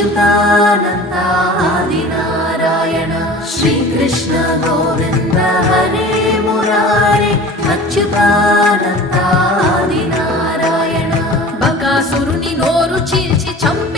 అచ్యుతానంద ఆదినారాయణ శ్రీకృష్ణ గోవింద హరే మురారే అచ్యుతానంద ఆదినారాయణ. బకాసురుని నోరు చీల్చి చంపి